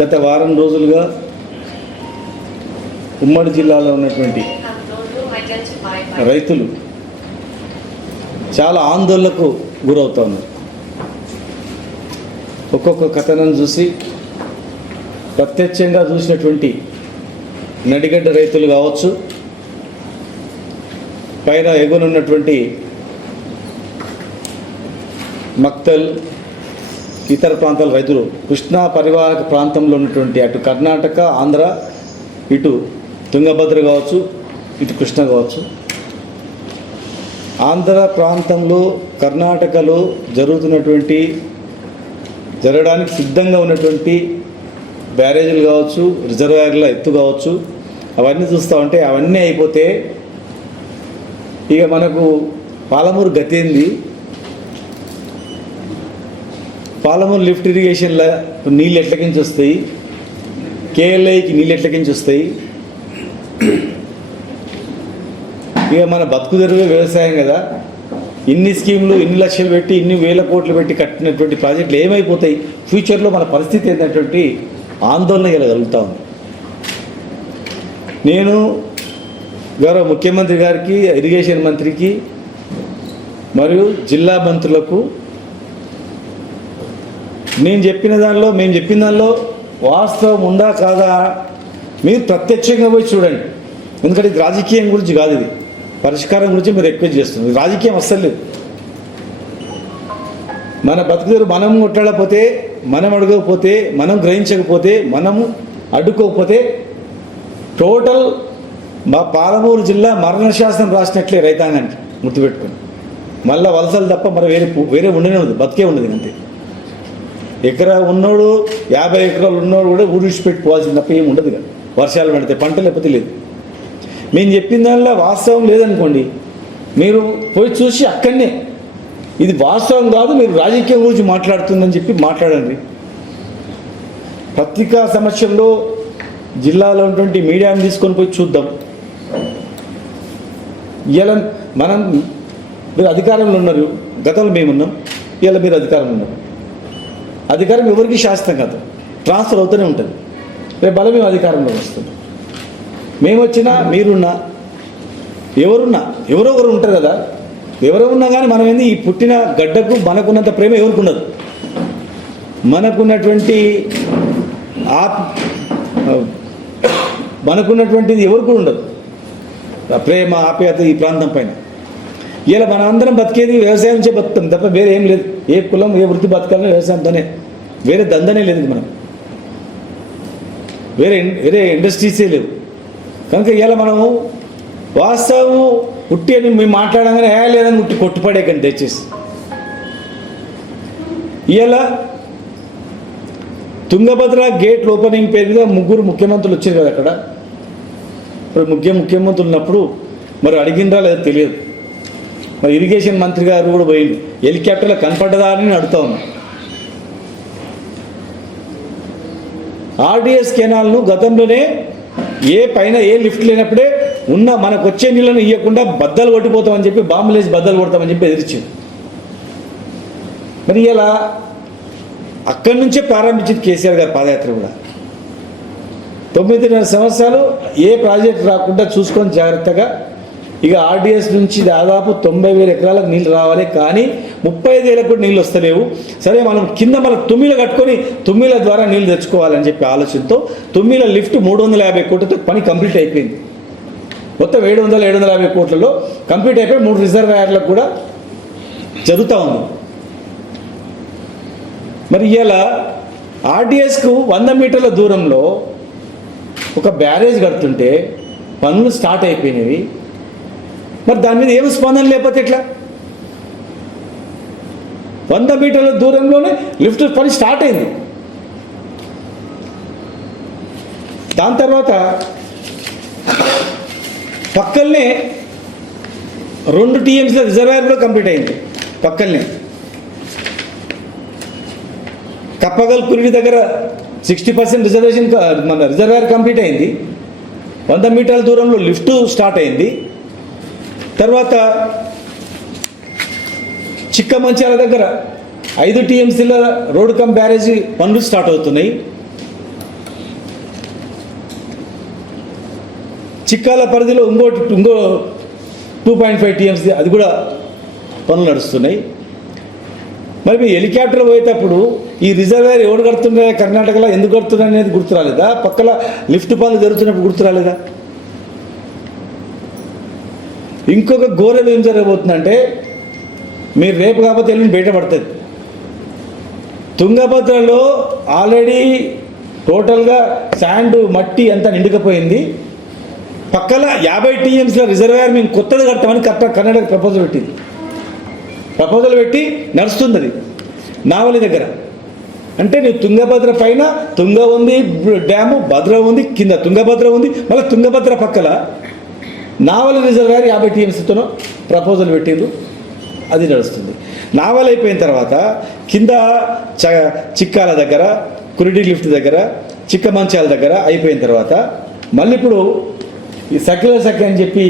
గత వారం రోజులుగా ఉమ్మడి జిల్లాలో ఉన్నటువంటి రైతులు చాలా ఆందోళనకు గురవుతూ ఉన్నారు. ఒక్కొక్క కథనం చూసి ప్రత్యక్షంగా చూసినటువంటి నడిగడ్డ రైతులు కావచ్చు, పైన ఎగునున్నటువంటి మక్తల్ ఇతర ప్రాంతాల రైతులు, కృష్ణా పరివాహక ప్రాంతంలో ఉన్నటువంటి అటు కర్ణాటక, ఆంధ్ర, ఇటు తుంగభద్ర కావచ్చు, ఇటు కృష్ణ కావచ్చు, ఆంధ్ర ప్రాంతంలో కర్ణాటకలో జరగడానికి సిద్ధంగా ఉన్నటువంటి బ్యారేజీలు కావచ్చు, రిజర్వాయర్ల ఎత్తు కావచ్చు, అవన్నీ చూస్తూ ఉంటే అవన్నీ అయిపోతే ఇక మనకు పాలమూరు గతి ఏంది? పాలమూరు లిఫ్ట్ ఇరిగేషన్ల నీళ్ళు ఎట్లకించి వస్తాయి, కేఎల్ఐకి నీళ్ళు ఎట్లకించి వస్తాయి? ఇక మన బతుకు తెరువే వ్యవసాయం కదా. ఇన్ని స్కీములు, ఇన్ని లక్షలు పెట్టి, ఇన్ని వేల కోట్లు పెట్టి కట్టినటువంటి ప్రాజెక్టులు ఏమైపోతాయి? ఫ్యూచర్లో మన పరిస్థితి ఏంటంటే ఆందోళన కలుగుతూ ఉంది. నేను గౌరవ ముఖ్యమంత్రి గారికి, ఇరిగేషన్ మంత్రికి మరియు జిల్లా మంత్రులకు మేము చెప్పిన దానిలో వాస్తవం ఉందా కాదా మీరు ప్రత్యక్షంగా పోయి చూడండి. ఎందుకంటే ఇది రాజకీయం గురించి కాదు, ఇది పరిష్కారం గురించి మీరు రిక్వెస్ట్ చేస్తున్నారు. రాజకీయం అస్సలు లేదు. మన బతుకుదేరు మనం కొట్టకపోతే, మనం అడగకపోతే, మనం గ్రహించకపోతే, మనము అడ్డుకోకపోతే టోటల్ మా పాలమూరు జిల్లా మరణశాసనం రాసినట్లే రైతాంగానికి గుర్తుపెట్టుకొని. మళ్ళీ వలసలు తప్ప మరి వేరే ఉండనే ఉంది, బతికే ఉండదు. అంతే. ఎకరా ఉన్నోడు 50 ఎకరాలు ఉన్నోడు కూడా ఊరు విడిచిపెట్టి పోవాల్సింది తప్ప ఏమి ఉండదు కదా. వర్షాలు పడితే పంట, లేకపోతే లేదు. మేము చెప్పిన దానిలో వాస్తవం లేదనుకోండి, మీరు పోయి చూసి అక్కడనే ఇది వాస్తవం కాదు, మీరు రాజకీయం గురించి మాట్లాడుతుందని చెప్పి మాట్లాడండి. పత్రికా సమక్షంలో జిల్లాలో ఉన్నటువంటి మీడియాని తీసుకొని పోయి చూద్దాం. ఇలా మీరు అధికారంలో ఉన్నారు, గతంలో మేమున్నాం, ఇలా మీరు అధికారంలో ఉన్నారు. అధికారం ఎవరికి శాశ్వతం కాదు, ట్రాన్స్ఫర్ అవుతూనే ఉంటుంది. రేపు బలం మేము అధికారంలో వస్తుంది. మేము వచ్చినా, మీరున్నా, ఎవరో ఒకరు ఉంటారు కదా. ఎవరో ఉన్నా కానీ మనం ఏంది, ఈ పుట్టిన గడ్డకు మనకున్నంత ప్రేమ ఎవరికి ఉండదు. మనకున్నటువంటిది ఎవరికి ఉండదు, ప్రేమ, ఆప్యాయత ఈ ప్రాంతం పైన. ఇలా మనం అందరం బతికేది వ్యవసాయం నుంచే బతుకుతాం తప్ప వేరే ఏం లేదు. ఏ కులం, ఏ వృత్తి బతకాలన్నా వ్యవసాయంతోనే, వేరే దందనే లేదు. మనం వేరే ఇండస్ట్రీసే లేవు. కనుక ఇలా మనము వాస్తవం ఉట్టి అని మేము మాట్లాడగానే లేదని ఉట్టి కొట్టుపడే కానీ దయచేసి. ఇలా తుంగభద్ర గేట్ ఓపెనింగ్ పేరు మీద 3 ముఖ్యమంత్రులు వచ్చారు కదా అక్కడ. ఇప్పుడు ముఖ్యమంత్రులు ఉన్నప్పుడు మరి అడిగినరా లేదో తెలియదు. మరి ఇరిగేషన్ మంత్రి గారు కూడా పోయింది, హెలికాప్టర్లో కనపడ్డదా అని అడుగుతా ఉన్నా. ఆర్డిఎస్ కెనాల్ను గతంలోనే పైన లిఫ్ట్ లేనప్పుడే మనకు వచ్చే నీళ్ళను ఇవ్వకుండా బద్దలు కొట్టిపోతామని చెప్పి, బాంబులేసి బద్దలు కొడతామని చెప్పి ఎదిరించింది. మరి ఇలా అక్కడి నుంచే ప్రారంభించింది కేసీఆర్ గారి పాదయాత్ర కూడా. 9.5 సంవత్సరాలు ఏ ప్రాజెక్ట్ రాకుండా చూసుకొని జాగ్రత్తగా. ఇక ఆర్డిఎస్ నుంచి దాదాపు 90,000 ఎకరాలకు నీళ్ళు రావాలి, కానీ 35,000 కూడా నీళ్ళు వస్తలేవు. సరే, మనం కింద తుమ్మిల కట్టుకొని తుమ్మిల ద్వారా నీళ్ళు తెచ్చుకోవాలని చెప్పి ఆలోచనతో తుమ్మిల లిఫ్ట్ 350 కోట్లతో పని కంప్లీట్ అయిపోయింది. మొత్తం 750 కోట్లలో కంప్లీట్ అయిపోయి 3 రిజర్వాయర్లకు కూడా జరుగుతూ ఉంది. మరి ఇలా ఆర్డిఎస్కు 100 మీటర్ల దూరంలో ఒక బ్యారేజ్ కడుతుంటే పనులు స్టార్ట్ అయిపోయినవి. మరి దాని మీద ఏమి స్పందన లేకపోతే ఎట్లా? 100 మీటర్ల దూరంలోనే లిఫ్ట్ పని స్టార్ట్ అయింది. దాని తర్వాత పక్కనే 2 టీఎంసీల రిజర్వాయర్ కూడా కంప్లీట్ అయింది. పక్కనే కప్పగల్ కురిడి దగ్గర 60% రిజర్వేషన్ మన రిజర్వాయర్ కంప్లీట్ అయింది. 100 మీటర్ల దూరంలో లిఫ్ట్ స్టార్ట్ అయింది. తర్వాత చిక్కమంచాల దగ్గర 5 టీఎంసీల రోడ్ కమ్ బ్యారేజీ పనులు స్టార్ట్ అవుతున్నాయి. చిక్కాల పరిధిలో ఇంకో 2.5 TMC అది కూడా పనులు నడుస్తున్నాయి. మరి మీ హెలికాప్టర్ పోయేటప్పుడు ఈ రిజర్వాయర్ ఎవరు కడుతుండే, కర్ణాటకలో ఎందుకు కడుతున్నారు అనేది గుర్తు రాలేదా? పక్కల లిఫ్ట్ పనులు జరుగుతున్నప్పుడు గుర్తు రాలేదా? ఇంకొక ఘోరం ఏం జరగబోతుందంటే, మీరు రేపు కాకపోతే ఎల్లుండి బయటపడుతుంది. తుంగభద్రలో ఆల్రెడీ టోటల్గా శాండ్ మట్టి అంతా నిండుకపోయింది. పక్కల 50 TMCల రిజర్వాయర్ మేము కొత్తది కడతామని కర్ణాటక ప్రపోజల్ పెట్టి నడుస్తుంది అది నావలి దగ్గర. అంటే నువ్వు తుంగభద్ర పైన తుంగ ఉంది, డ్యాము భద్ర ఉంది, కింద తుంగభద్ర ఉంది, మళ్ళీ తుంగభద్ర పక్కల నావలి రిజర్వాయర్ 50 TMCతోనో ప్రపోజల్ పెట్టిండు, అది నడుస్తుంది. నావల్ అయిపోయిన తర్వాత కింద చిక్కాల దగ్గర, కురిడి లిఫ్ట్ దగ్గర, చిక్కమంచాల దగ్గర అయిపోయిన తర్వాత మళ్ళీ ఇప్పుడు ఈ సర్క్యులర్ సర్కిల్ అని చెప్పి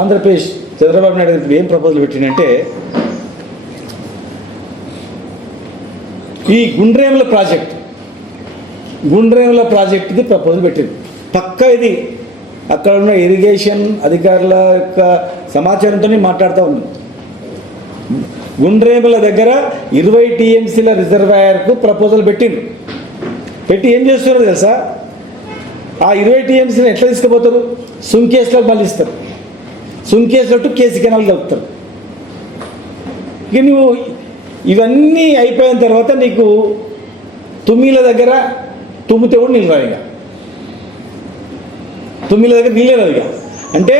ఆంధ్రప్రదేశ్ చంద్రబాబు నాయుడు ఏం ప్రపోజల్ పెట్టిందంటే, ఈ గుండ్రేముల ప్రాజెక్టుది ప్రపోజల్ పెట్టింది. పక్క ఇది అక్కడ ఉన్న ఇరిగేషన్ అధికారుల యొక్క సమాచారంతో మాట్లాడుతూ ఉంది. గుండ్రేముల దగ్గర 20 TMCల రిజర్వాయర్కు ప్రపోజల్ పెట్టి ఏం చేస్తున్నారు తెలుసా? ఆ 20 TMCని ఎట్లా తీసుకుపోతారు? సుంకేసులోకి మళ్ళీ ఇస్తారు. సుంకేసులో టు కేసీ కెనాల్ కలుపుతారు. ఇక నువ్వు ఇవన్నీ అయిపోయిన తర్వాత నీకు తుమ్మిల దగ్గర తుమ్మితే కూడా నీళ్ళు రావు. తుమ్మిల దగ్గర నీళ్ళే రావు. అంటే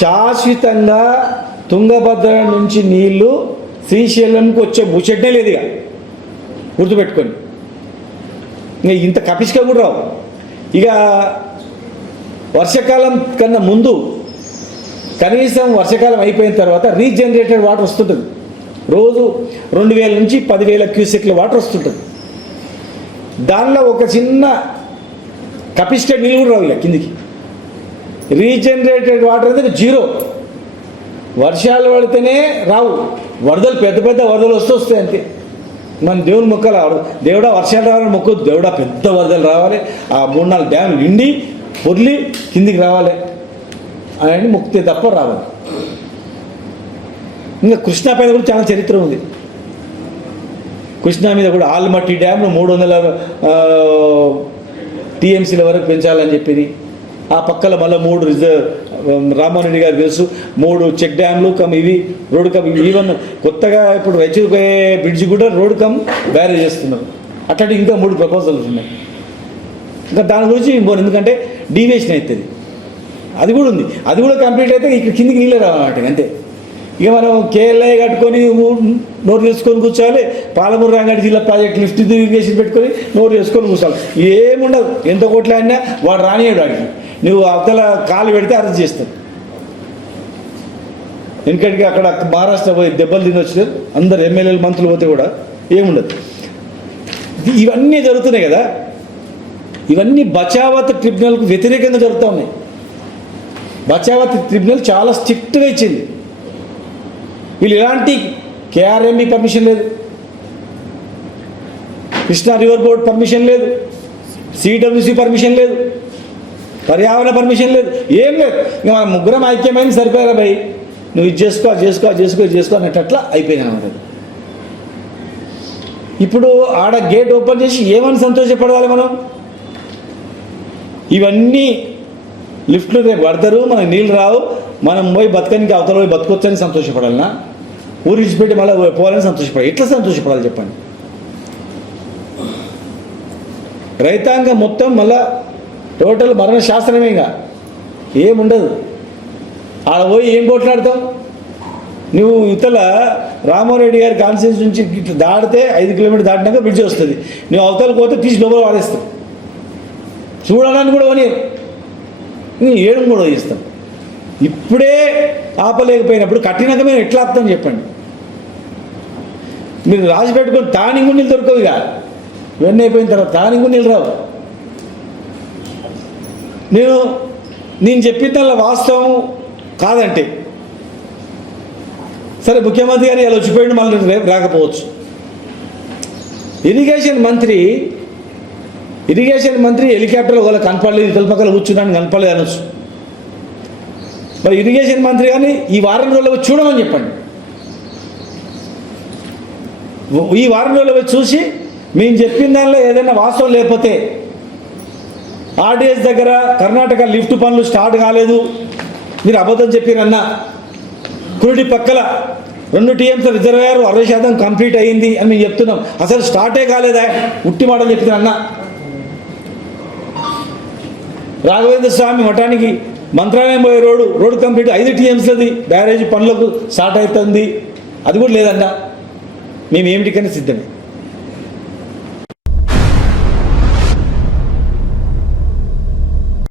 శాశ్వతంగా తుంగభద్ర నుంచి నీళ్లు శ్రీశైలంకి వచ్చే ముచ్చటే లేదు. ఇక గుర్తుపెట్టుకొని, ఇంకా ఇంత కపిష్గా కూడా రావు. ఇక వర్షాకాలం కన్నా ముందు కనీసం వర్షాకాలం అయిపోయిన తర్వాత రీజనరేటెడ్ వాటర్ వస్తుంటుంది. రోజు 2000 నుంచి 10,000 క్యూసెక్ల వాటర్ వస్తుంటుంది. దానిలో ఒక చిన్న కపిష్ట నీళ్ళు కూడా రావు. కిందికి రీజనరేటెడ్ వాటర్ అనేది 0. వర్షాలు పడితేనే రావు, వరదలు పెద్ద వరదలు వస్తాయి అంతే. మన దేవుని మొక్కలు దేవుడా వర్షాలు రావాలని మొక్కు, దేవుడా పెద్ద వరదలు రావాలి, ఆ 3-4 డ్యాములు నిండి పొర్లి కిందికి రావాలి అని మొక్కితే తప్ప రావాలి. ఇంకా కృష్ణా పైన కూడా చాలా చరిత్ర ఉంది. కృష్ణా మీద కూడా ఆల్మట్టి డ్యామ్ను 300 TMCల వరకు పెంచాలని చెప్పింది. ఆ పక్కల మళ్ళీ 3 రామ్మోహన్ రెడ్డి గారు తెలుసు 3 చెక్ డ్యామ్లు ఇవి రోడ్ ఈవెన్ కొత్తగా ఇప్పుడు రైచూరు పోయే బ్రిడ్జ్ కూడా రోడ్ బ్యారేజ్ చేస్తున్నారు. అట్లాంటి ఇంకా 3 ప్రపోజల్స్ ఉన్నాయి. ఇంకా దాని గురించి ఎందుకంటే డీవియేషన్ అవుతుంది, అది కూడా ఉంది. అది కూడా కంప్లీట్ అయితే ఇక్కడ కిందికి నీళ్ళు రావాలంటే అంతే. ఇక మనం కేఎల్ఐ కట్టుకొని నోరు చేసుకొని కూర్చోవాలి, పాలమూరు రంగారెడ్డి జిల్లా ప్రాజెక్ట్ లిఫ్ట్ ఇరిగేషన్ పెట్టుకొని నోరు చేసుకొని కూర్చోవాలి. ఏముండదు, ఎంత కోట్లాడినా వాడు రానియాడు. వాడికి నువ్వు అవతల కాలు పెడితే అరెస్ట్ చేస్తావు. ఎందుకంటే అక్కడ మహారాష్ట్ర పోయి దెబ్బలు తినొచ్చు, అందరు ఎమ్మెల్యేలు మంత్రులు పోతే కూడా ఏముండదు. ఇవన్నీ జరుగుతున్నాయి కదా, ఇవన్నీ బచావత్ ట్రిబ్యునల్కు వ్యతిరేకంగా జరుగుతూ ఉన్నాయి. బచావత్ ట్రిబ్యునల్ చాలా స్ట్రిక్ట్గా ఇచ్చింది. వీళ్ళు ఎలాంటి KRMB పర్మిషన్ లేదు, కృష్ణా రివర్ బోర్డ్ పర్మిషన్ లేదు, CWC పర్మిషన్ లేదు, పర్యావరణ పర్మిషన్ లేదు, ఏం లేదు. ఇంకా మన ముగ్గురం ఐక్యమైంది సరిపోయారా భయ్, నువ్వు ఇది చేసుకో అన్నట్లా అయిపోయింది అనమాట. ఇప్పుడు ఆడ గేట్ ఓపెన్ చేసి ఏమని సంతోషపడాలి మనం? ఇవన్నీ లిఫ్ట్లు రేపు పడతారు, మనకు నీళ్ళు రావు, మనం పోయి బతకనికి అవతల పోయి బతకొచ్చని సంతోషపడాలనా? ఊరు విడిచిపెట్టి మళ్ళీ పోవాలని సంతోషపడాలి. ఎట్లా సంతోషపడాలి చెప్పండి? రైతాంగం మొత్తం మళ్ళా టోటల్ మరణ శాస్త్రమేగా, ఏముండదు. ఆడ పోయి ఏం కొట్లాడతాం? నువ్వు ఇతల రామ్మోహన్ రెడ్డి గారి కాన్స్టిట్యూన్సీ నుంచి ఇట్లా దాటితే 5 కిలోమీటర్ దాటినాక బ్రిడ్జ్ వస్తుంది. నువ్వు అవతల పోతే తీసి లోపల వాడేస్తావు, చూడడానికి కూడా పోనీ, ఏడు కూడా ఇస్తాం. ఇప్పుడే ఆపలేకపోయినప్పుడు కట్టినాక మేము ఎట్లా ఆపుతాం చెప్పండి? మీరు రాసి పెట్టుకొని తానింగు నీళ్ళు దొరకవు. ఇక ఇవన్నీ అయిపోయిన తర్వాత తానింగు నీళ్ళు రావు. నేను చెప్పిన దానిలో వాస్తవం కాదంటే సరే, ముఖ్యమంత్రి గారు ఇలా వచ్చిపోయింది, మళ్ళీ రేపు రాకపోవచ్చు. ఇరిగేషన్ మంత్రి హెలికాప్టర్లో వాళ్ళ కనపడలేదు, ఇతల పక్కన కూర్చున్నాను కనపడలేదు అనొచ్చు. మరి ఇరిగేషన్ మంత్రి కానీ ఈ వారం రోజుల్లో వచ్చి చూడమని చెప్పండి. ఈ వారం రోజుల్లో వచ్చి చూసి మేము చెప్పిన దానిలో ఏదైనా వాస్తవం లేకపోతే ఆర్డీఎస్ దగ్గర కర్ణాటక లిఫ్ట్ పనులు స్టార్ట్ కాలేదు, మీరు అబద్ధం చెప్పిరన్నా. కురుడి పక్కల 2 టీఎంసీ రిజర్వాయర్ 60% కంప్లీట్ అయ్యింది అని మేము చెప్తున్నాం. అసలు స్టార్టే కాలేదా, ఉట్టి మాటలు చెప్తున్నా. రాఘవేంద్ర స్వామి మఠానికి మంత్రాలయం పోయే రోడ్డు కంప్లీట్ 5 టీఎంసీలది బ్యారేజ్ పనులకు స్టార్ట్ అవుతుంది, అది కూడా లేదన్నా. మేము ఏమిటికైనా సిద్ధమే.